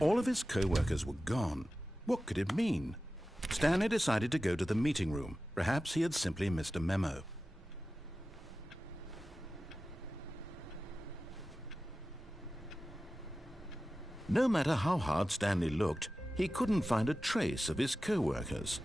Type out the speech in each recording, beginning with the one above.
All of his co-workers were gone. What could it mean? Stanley decided to go to the meeting room. Perhaps he had simply missed a memo. No matter how hard Stanley looked, he couldn't find a trace of his co-workers.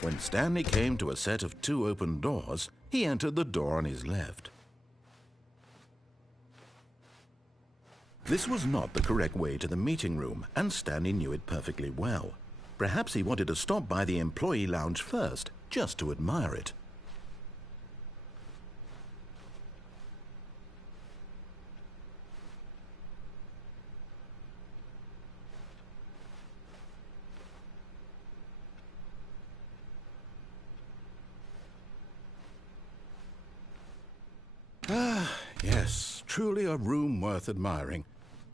When Stanley came to a set of 2 open doors, he entered the door on his left. This was not the correct way to the meeting room, and Stanley knew it perfectly well. Perhaps he wanted to stop by the employee lounge first, just to admire it. Yes, truly a room worth admiring.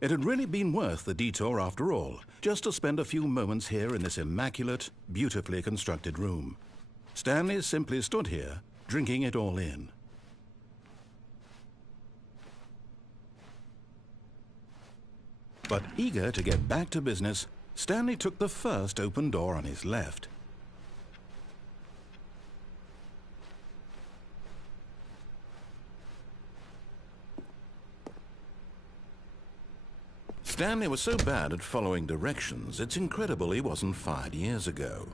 It had really been worth the detour after all, just to spend a few moments here in this immaculate, beautifully constructed room. Stanley simply stood here, drinking it all in. But eager to get back to business, Stanley took the first open door on his left. Stanley was so bad at following directions, it's incredible he wasn't fired years ago.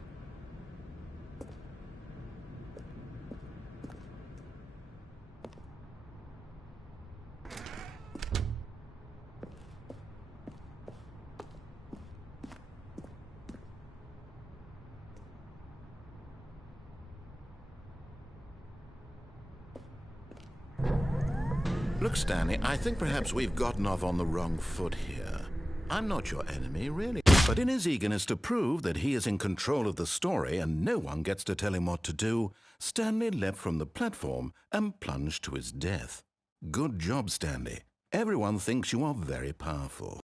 Look, Stanley, I think perhaps we've gotten off on the wrong foot here. I'm not your enemy, really. But in his eagerness to prove that he is in control of the story and no one gets to tell him what to do, Stanley leapt from the platform and plunged to his death. Good job, Stanley. Everyone thinks you are very powerful.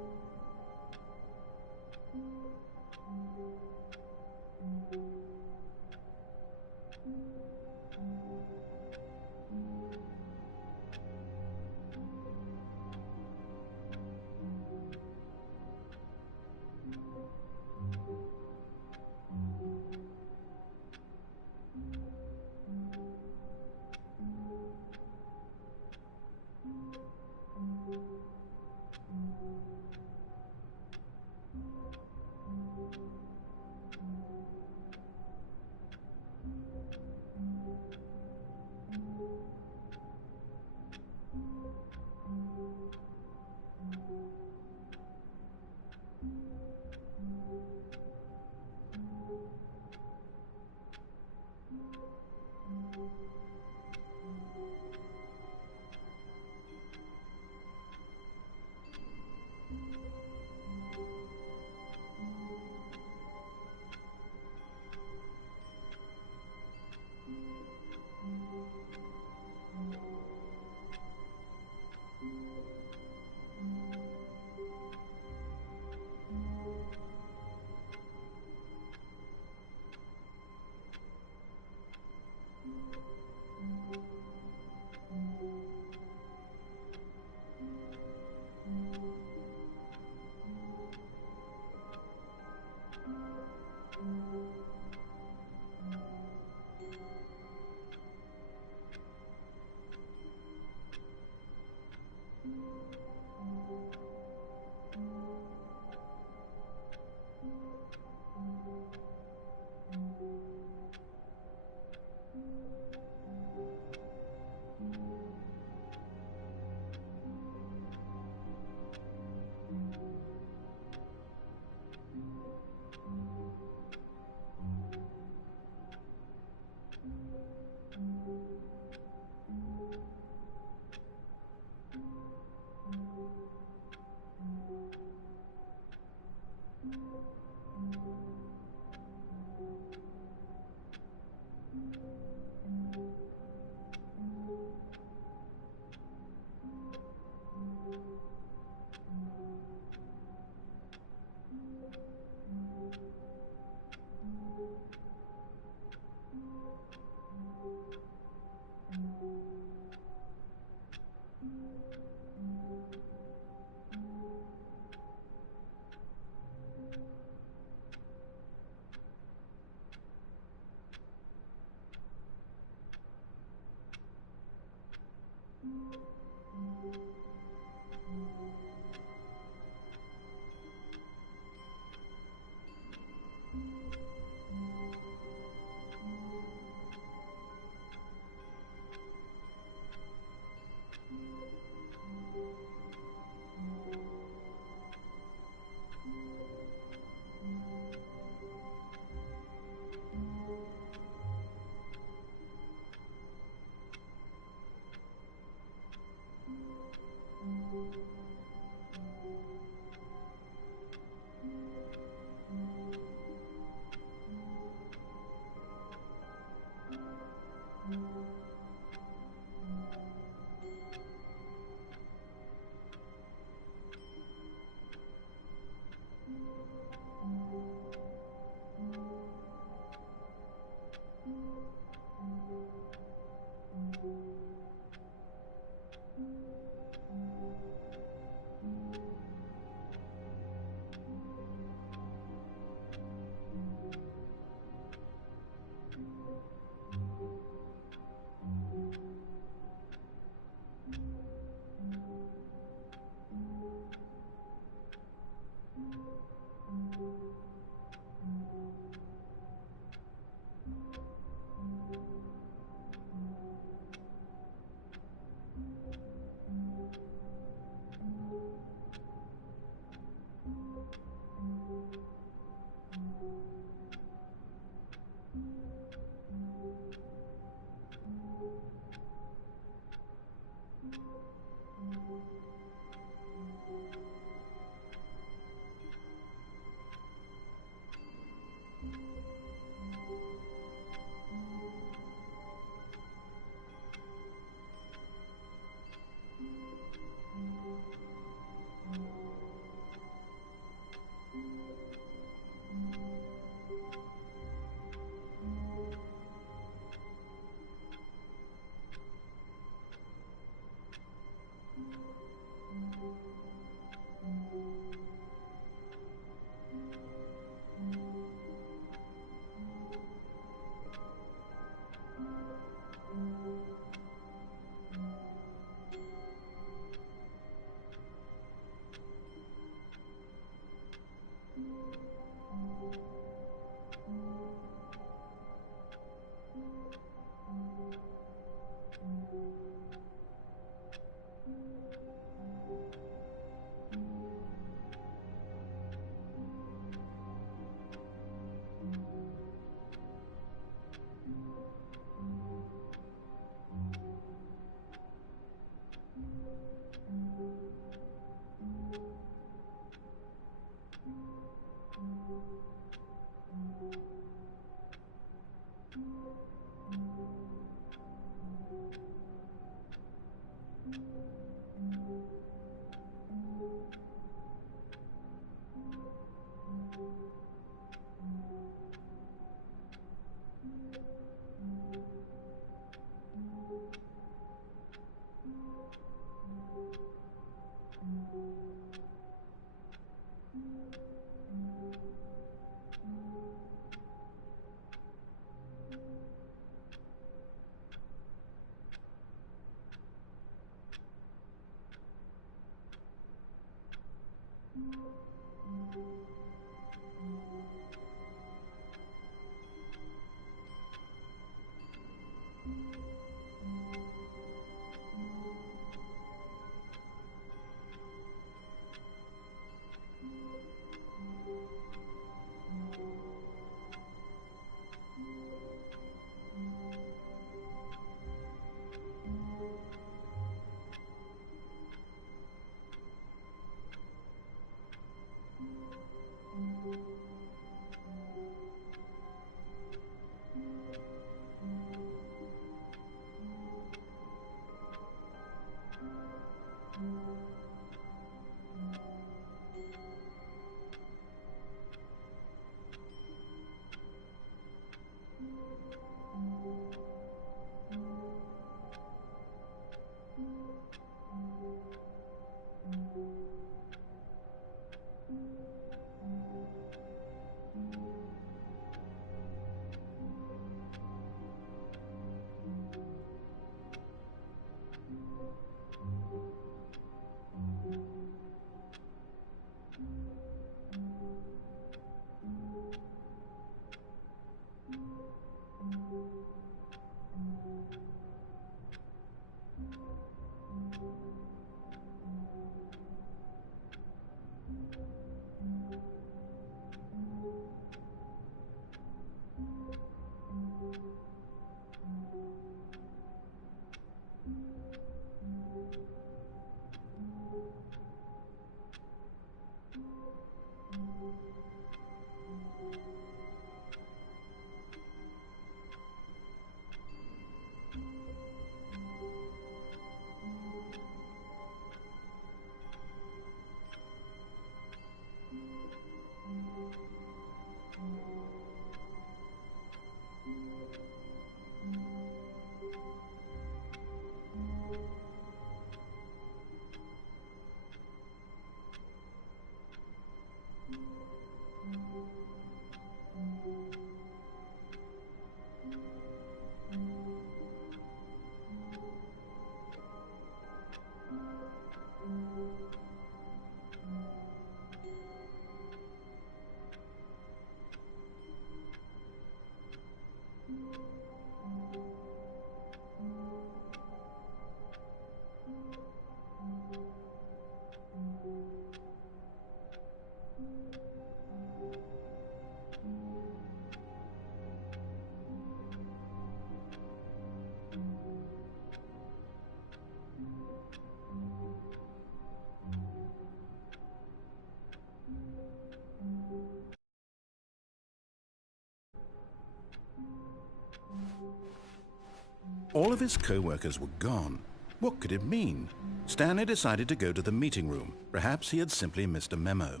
All of his co-workers were gone. What could it mean? Stanley decided to go to the meeting room. Perhaps he had simply missed a memo.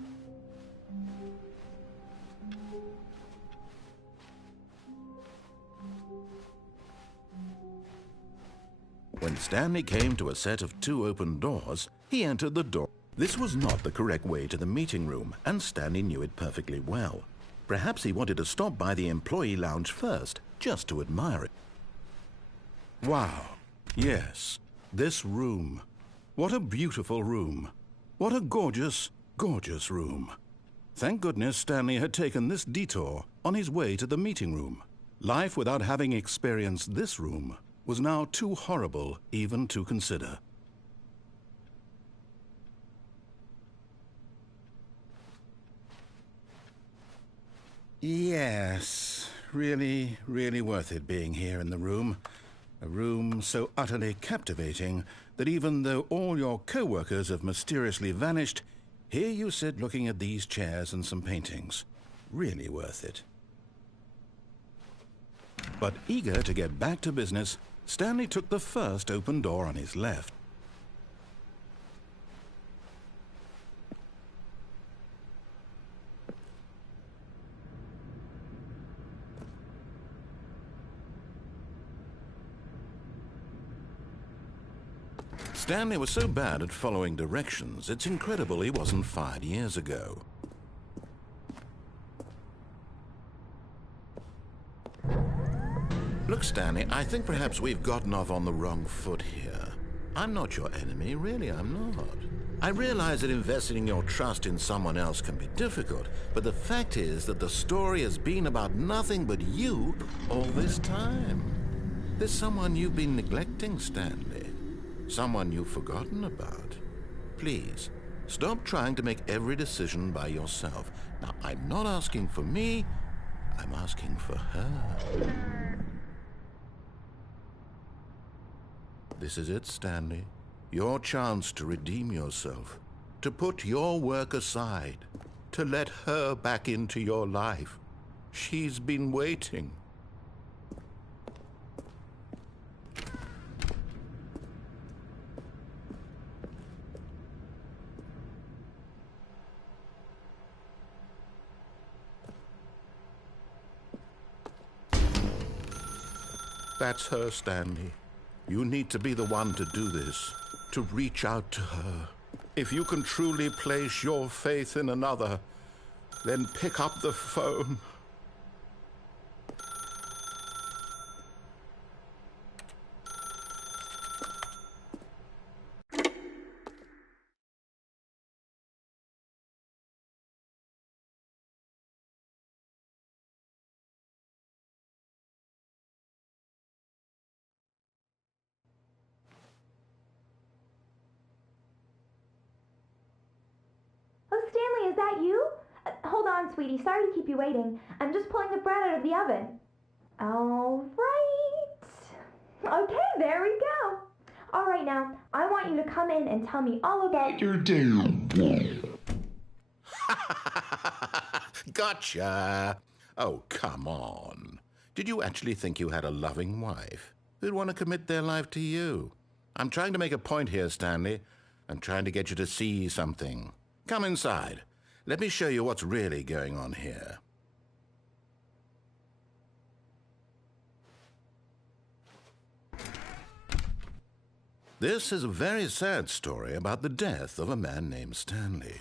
When Stanley came to a set of 2 open doors, he entered the door. This was not the correct way to the meeting room, and Stanley knew it perfectly well. Perhaps he wanted to stop by the employee lounge first, just to admire it. Wow. Yes, this room. What a beautiful room. What a gorgeous, gorgeous room. Thank goodness Stanley had taken this detour on his way to the meeting room. Life without having experienced this room was now too horrible even to consider. Yes, really, really worth it being here in the room. A room so utterly captivating that even though all your co-workers have mysteriously vanished, here you sit looking at these chairs and some paintings. Really worth it. But eager to get back to business, Stanley took the first open door on his left. Stanley was so bad at following directions, it's incredible he wasn't fired years ago. Look, Stanley, I think perhaps we've gotten off on the wrong foot here. I'm not your enemy, really, I'm not. I realize that investing your trust in someone else can be difficult, but the fact is that the story has been about nothing but you all this time. There's someone you've been neglecting, Stanley. Someone you've forgotten about. Please, stop trying to make every decision by yourself. Now, I'm not asking for me, I'm asking for her. This is it, Stanley. Your chance to redeem yourself, to put your work aside, to let her back into your life. She's been waiting. That's her, Stanley. You need to be the one to do this, to reach out to her. If you can truly place your faith in another, then pick up the phone. Oh, Stanley, is that you? Hold on, sweetie. Sorry to keep you waiting. I'm just pulling the bread out of the oven. All right. Okay, there we go. All right, now, I want you to come in and tell me all about your day. Gotcha. Oh, come on. Did you actually think you had a loving wife who'd want to commit their life to you? I'm trying to make a point here, Stanley. I'm trying to get you to see something. Come inside. Let me show you what's really going on here. This is a very sad story about the death of a man named Stanley.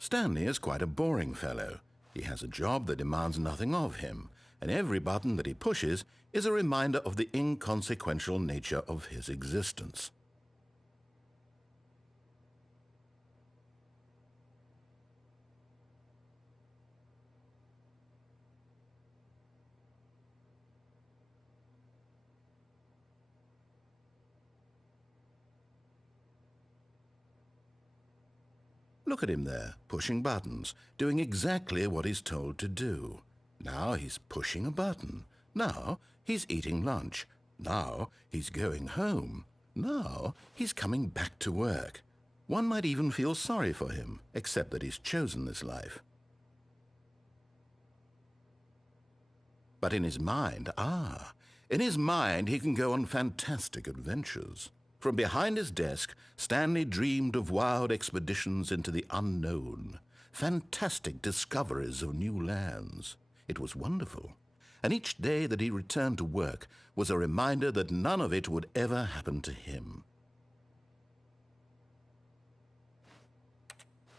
Stanley is quite a boring fellow. He has a job that demands nothing of him, and every button that he pushes is a reminder of the inconsequential nature of his existence. Look at him there, pushing buttons, doing exactly what he's told to do. Now he's pushing a button. Now he's eating lunch. Now he's going home. Now he's coming back to work. One might even feel sorry for him, except that he's chosen this life. But in his mind, in his mind he can go on fantastic adventures. From behind his desk, Stanley dreamed of wild expeditions into the unknown, fantastic discoveries of new lands. It was wonderful, and each day that he returned to work was a reminder that none of it would ever happen to him.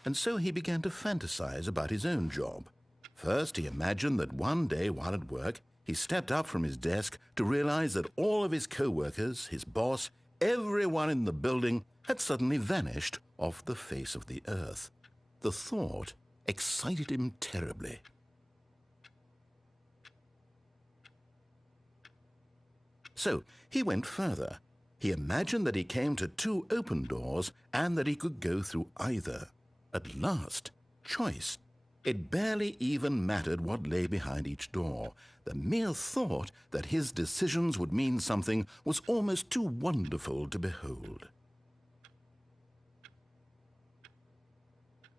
And so he began to fantasize about his own job. First, he imagined that one day while at work, he stepped up from his desk to realize that all of his co-workers, his boss, everyone in the building had suddenly vanished off the face of the earth. The thought excited him terribly. So he went further. He imagined that he came to two open doors and that he could go through either. At last, choice. It barely even mattered what lay behind each door. The mere thought that his decisions would mean something was almost too wonderful to behold.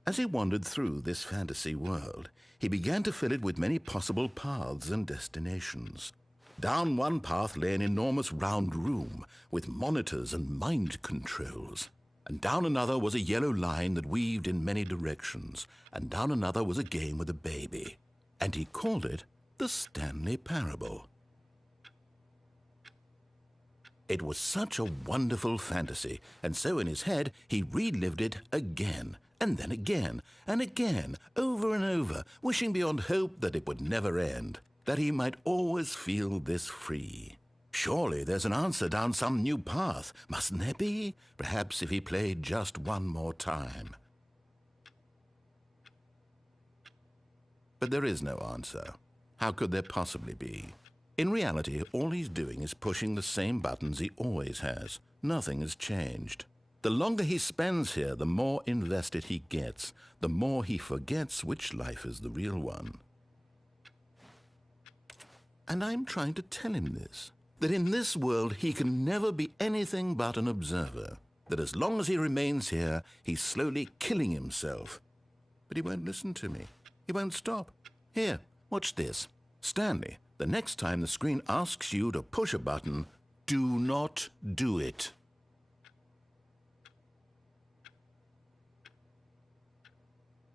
As he wandered through this fantasy world, he began to fill it with many possible paths and destinations. Down one path lay an enormous round room with monitors and mind controls. And down another was a yellow line that weaved in many directions. And down another was a game with a baby. And he called it the Stanley Parable. It was such a wonderful fantasy, and so in his head he relived it again, and then again, and again, over and over, wishing beyond hope that it would never end, that he might always feel this free. Surely there's an answer down some new path, mustn't there be? Perhaps if he played just one more time. But there is no answer. How could there possibly be? In reality, all he's doing is pushing the same buttons he always has. Nothing has changed. The longer he spends here, the more invested he gets, the more he forgets which life is the real one. And I'm trying to tell him this, that in this world he can never be anything but an observer, that as long as he remains here, he's slowly killing himself. But he won't listen to me. He won't stop. Here, watch this. Stanley, the next time the screen asks you to push a button, do not do it.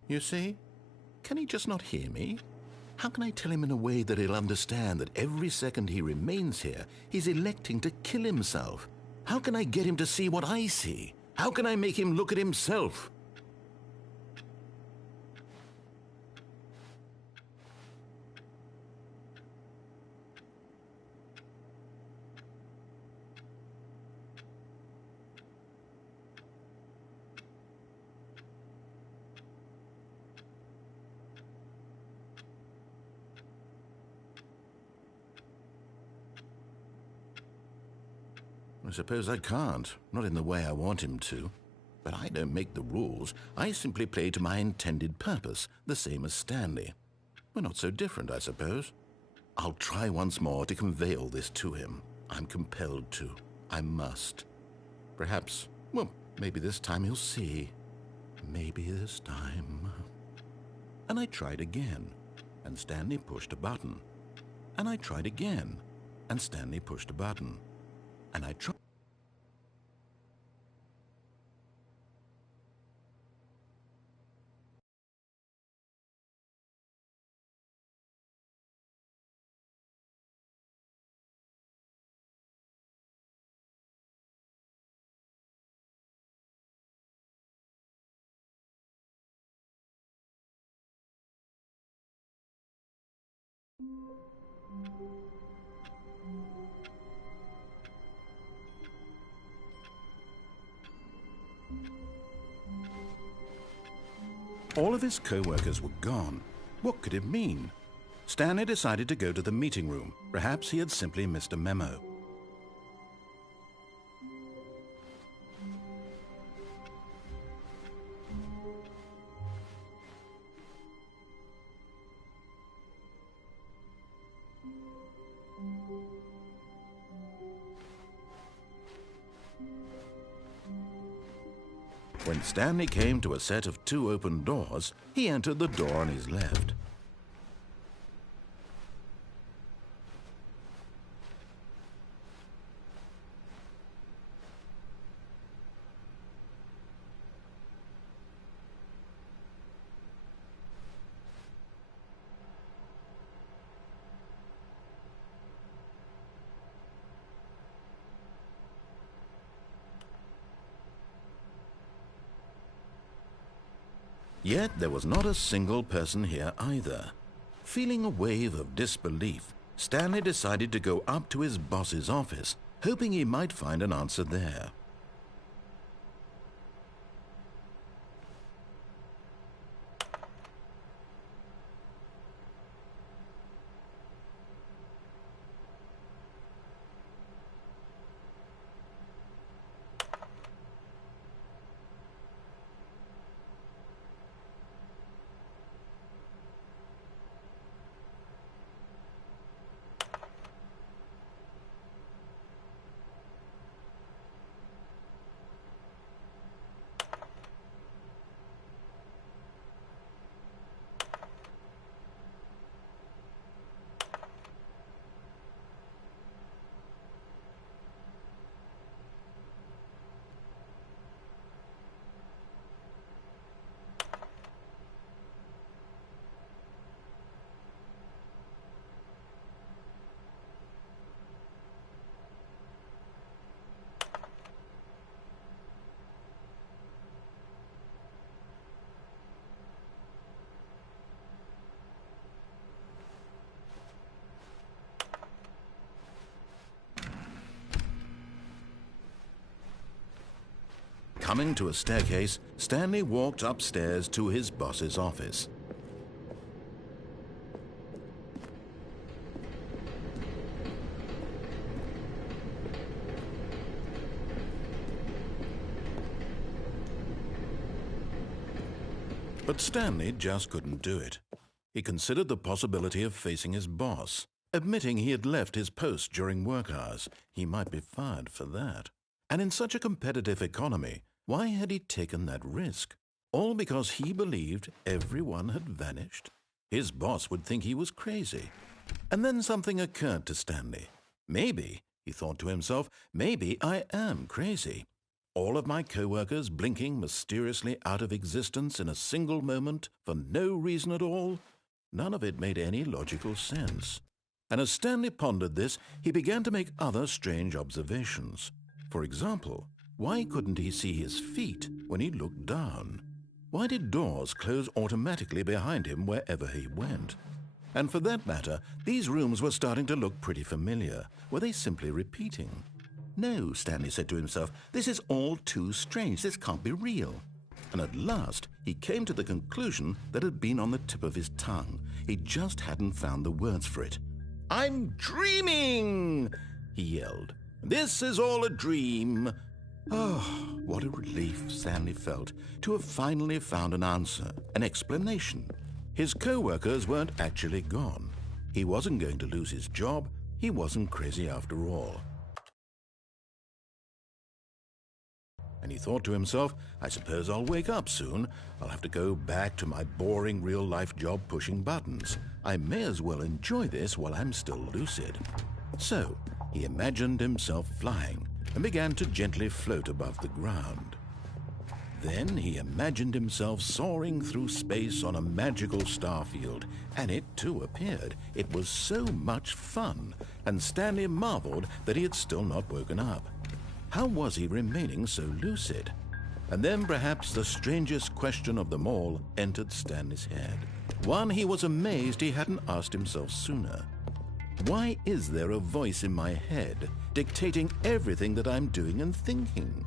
You see? Can he just not hear me? How can I tell him in a way that he'll understand that every second he remains here, he's electing to kill himself? How can I get him to see what I see? How can I make him look at himself? I suppose I can't, not in the way I want him to. But I don't make the rules. I simply play to my intended purpose, the same as Stanley. We're not so different, I suppose. I'll try once more to convey all this to him. I'm compelled to. I must. Perhaps, well, maybe this time he'll see. Maybe this time. And I tried again, and Stanley pushed a button. And I tried again, and Stanley pushed a button. And I tried. All of his co-workers were gone. What could it mean? Stanley decided to go to the meeting room. Perhaps he had simply missed a memo. When Stanley came to a set of 2 open doors, he entered the door on his left. Yet there was not a single person here either. Feeling a wave of disbelief, Stanley decided to go up to his boss's office, hoping he might find an answer there. Coming to a staircase, Stanley walked upstairs to his boss's office. But Stanley just couldn't do it. He considered the possibility of facing his boss. Admitting he had left his post during work hours, he might be fired for that. And in such a competitive economy, why had he taken that risk? All because he believed everyone had vanished? His boss would think he was crazy. And then something occurred to Stanley. Maybe, he thought to himself, maybe I am crazy. All of my co-workers blinking mysteriously out of existence in a single moment for no reason at all? None of it made any logical sense. And as Stanley pondered this, he began to make other strange observations. For example, why couldn't he see his feet when he looked down? Why did doors close automatically behind him wherever he went? And for that matter, these rooms were starting to look pretty familiar. Were they simply repeating? No, Stanley said to himself, this is all too strange. This can't be real. And at last, he came to the conclusion that had been on the tip of his tongue. He just hadn't found the words for it. I'm dreaming, he yelled. This is all a dream. Oh, what a relief Stanley felt to have finally found an answer, an explanation. His co-workers weren't actually gone. He wasn't going to lose his job. He wasn't crazy after all. And he thought to himself, I suppose I'll wake up soon. I'll have to go back to my boring real-life job pushing buttons. I may as well enjoy this while I'm still lucid. So, he imagined himself flying and began to gently float above the ground. Then he imagined himself soaring through space on a magical starfield, and it too appeared. It was so much fun, and Stanley marveled that he had still not woken up. How was he remaining so lucid? And then perhaps the strangest question of them all entered Stanley's head. One he was amazed he hadn't asked himself sooner. Why is there a voice in my head dictating everything that I'm doing and thinking?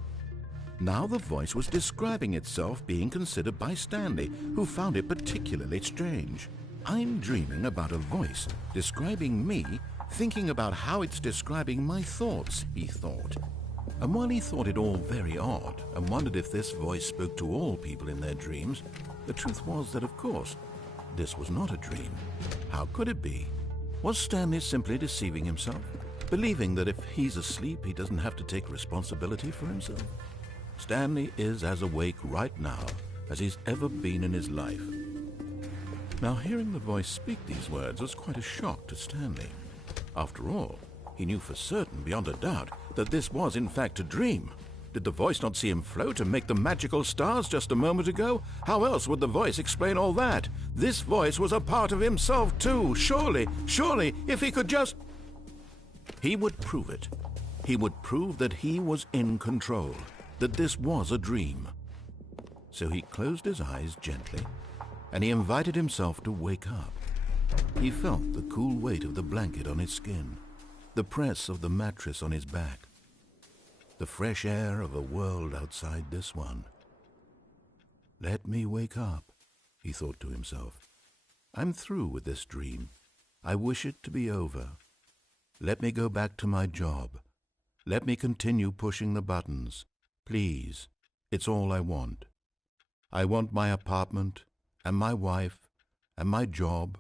Now the voice was describing itself being considered by Stanley, who found it particularly strange. I'm dreaming about a voice describing me, thinking about how it's describing my thoughts, he thought. And while he thought it all very odd and wondered if this voice spoke to all people in their dreams, the truth was that, of course, this was not a dream. How could it be? Was Stanley simply deceiving himself, believing that if he's asleep, he doesn't have to take responsibility for himself? Stanley is as awake right now as he's ever been in his life. Now, hearing the voice speak these words was quite a shock to Stanley. After all, he knew for certain, beyond a doubt, that this was in fact a dream. Did the voice not see him float and make the magical stars just a moment ago? How else would the voice explain all that? This voice was a part of himself too. Surely, if he could just... He would prove it. He would prove that he was in control, that this was a dream. So he closed his eyes gently, and he invited himself to wake up. He felt the cool weight of the blanket on his skin, the press of the mattress on his back, the fresh air of a world outside this one. Let me wake up, he thought to himself. I'm through with this dream. I wish it to be over. Let me go back to my job. Let me continue pushing the buttons. Please, it's all I want. I want my apartment and my wife and my job.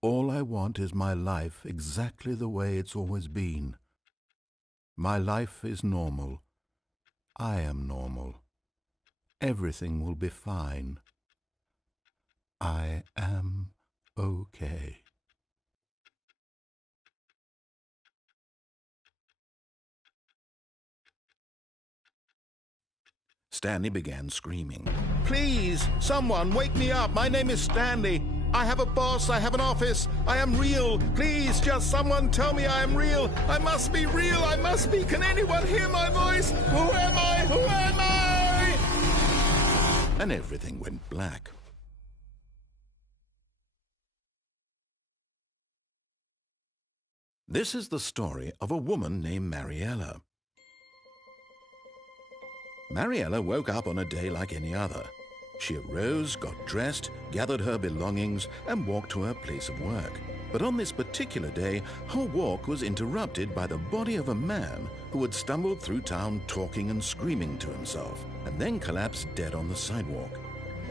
All I want is my life exactly the way it's always been. My life is normal. I am normal. Everything will be fine. I am okay. Stanley began screaming. Please, someone, wake me up. My name is Stanley. I have a boss. I have an office. I am real. Please, just someone tell me I am real. I must be real. I must be. Can anyone hear my voice? Who am I? Who am I? And everything went black. This is the story of a woman named Mariella. Mariella woke up on a day like any other. She arose, got dressed, gathered her belongings, and walked to her place of work. But on this particular day, her walk was interrupted by the body of a man who had stumbled through town talking and screaming to himself, and then collapsed dead on the sidewalk.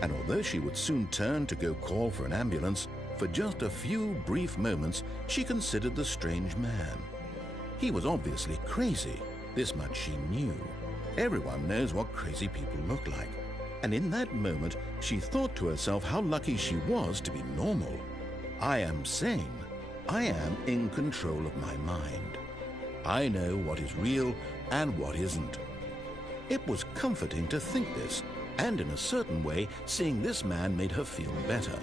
And although she would soon turn to go call for an ambulance, for just a few brief moments she considered the strange man. He was obviously crazy. This much she knew. Everyone knows what crazy people look like. And in that moment, she thought to herself how lucky she was to be normal. I am sane. I am in control of my mind. I know what is real and what isn't. It was comforting to think this, and in a certain way, seeing this man made her feel better.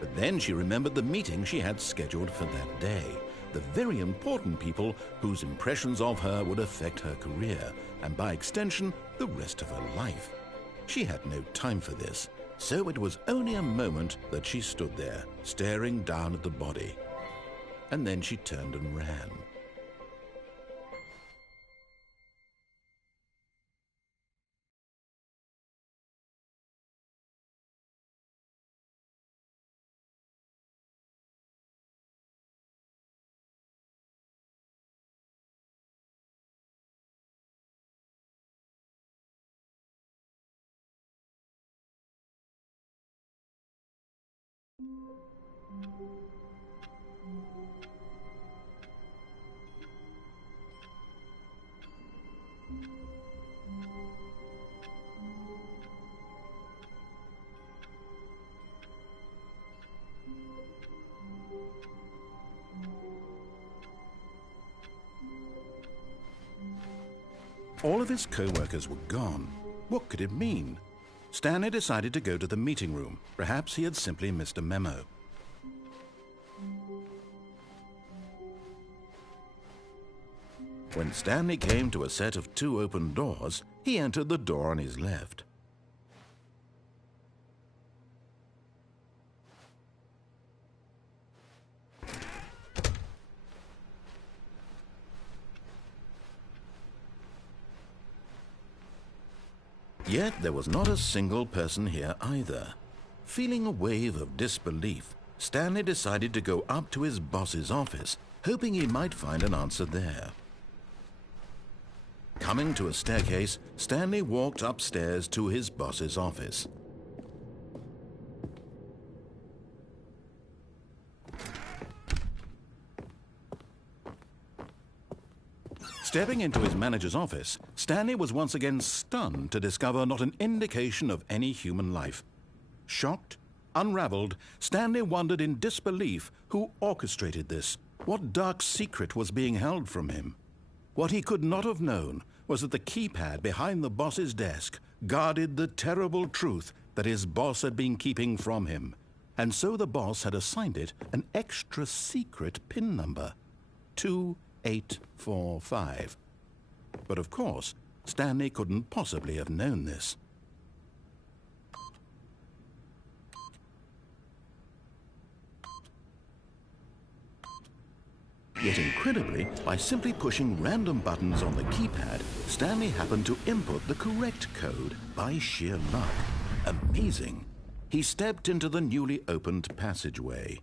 But then she remembered the meeting she had scheduled for that day, the very important people whose impressions of her would affect her career, and by extension, the rest of her life. She had no time for this, so it was only a moment that she stood there, staring down at the body. And then she turned and ran. All of his co-workers were gone. What could it mean? Stanley decided to go to the meeting room. Perhaps he had simply missed a memo. When Stanley came to a set of 2 open doors, he entered the door on his left. Yet there was not a single person here either. Feeling a wave of disbelief, Stanley decided to go up to his boss's office, hoping he might find an answer there. Coming to a staircase, Stanley walked upstairs to his boss's office. Stepping into his manager's office, Stanley was once again stunned to discover not an indication of any human life. Shocked, unraveled, Stanley wondered in disbelief who orchestrated this, what dark secret was being held from him. What he could not have known was that the keypad behind the boss's desk guarded the terrible truth that his boss had been keeping from him, and so the boss had assigned it an extra secret PIN number, 2845. But of course, Stanley couldn't possibly have known this. Yet incredibly, by simply pushing random buttons on the keypad, Stanley happened to input the correct code by sheer luck. Amazing. He stepped into the newly opened passageway.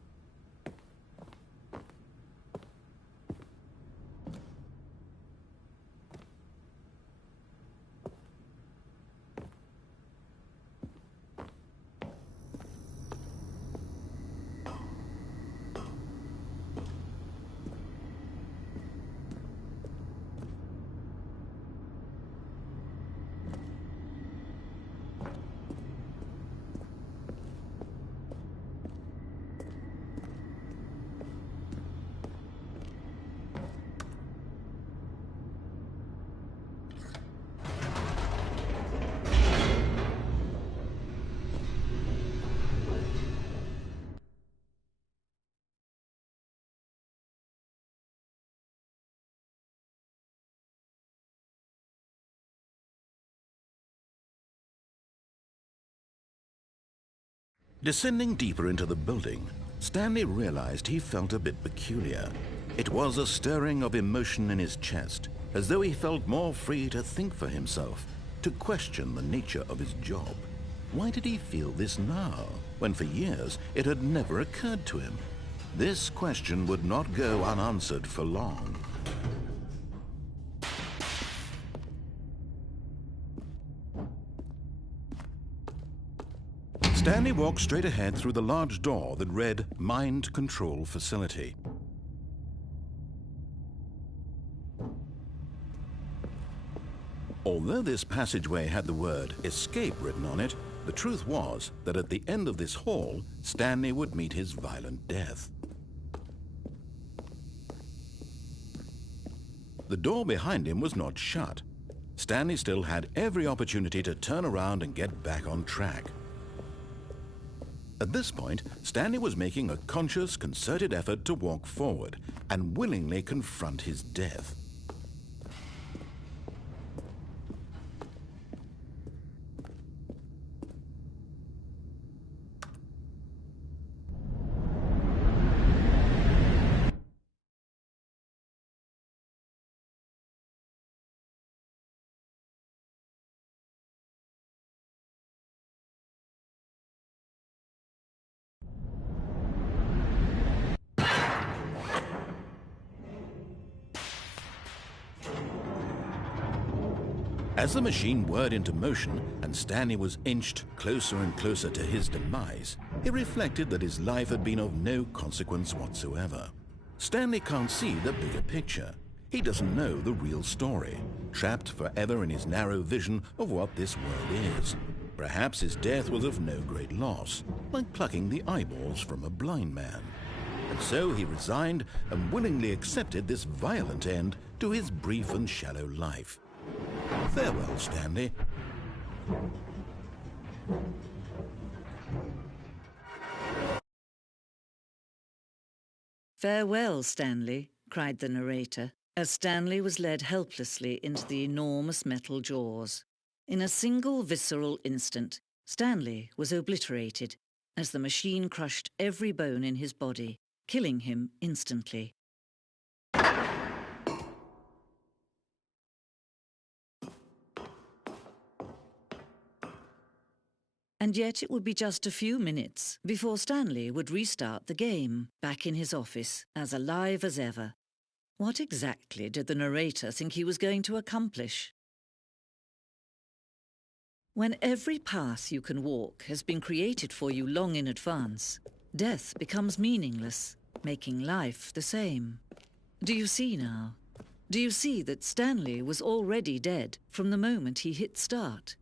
Descending deeper into the building, Stanley realized he felt a bit peculiar. It was a stirring of emotion in his chest, as though he felt more free to think for himself. to question the nature of his job. Why did he feel this now, when for years it had never occurred to him? This question would not go unanswered for long. Stanley walked straight ahead through the large door that read Mind Control Facility. Although this passageway had the word escape written on it, the truth was that at the end of this hall, Stanley would meet his violent death. The door behind him was not shut. Stanley still had every opportunity to turn around and get back on track. At this point, Stanley was making a conscious, concerted effort to walk forward and willingly confront his death. As the machine whirred into motion and Stanley was inched closer and closer to his demise, he reflected that his life had been of no consequence whatsoever. Stanley can't see the bigger picture. He doesn't know the real story, trapped forever in his narrow vision of what this world is. Perhaps his death was of no great loss, like plucking the eyeballs from a blind man. And so he resigned and willingly accepted this violent end to his brief and shallow life. Farewell, Stanley. "Farewell, Stanley," cried the narrator, as Stanley was led helplessly into the enormous metal jaws. In a single visceral instant, Stanley was obliterated as the machine crushed every bone in his body, killing him instantly. And yet it would be just a few minutes before Stanley would restart the game, back in his office, as alive as ever. What exactly did the narrator think he was going to accomplish? When every path you can walk has been created for you long in advance, death becomes meaningless, making life the same. Do you see now? Do you see that Stanley was already dead from the moment he hit start?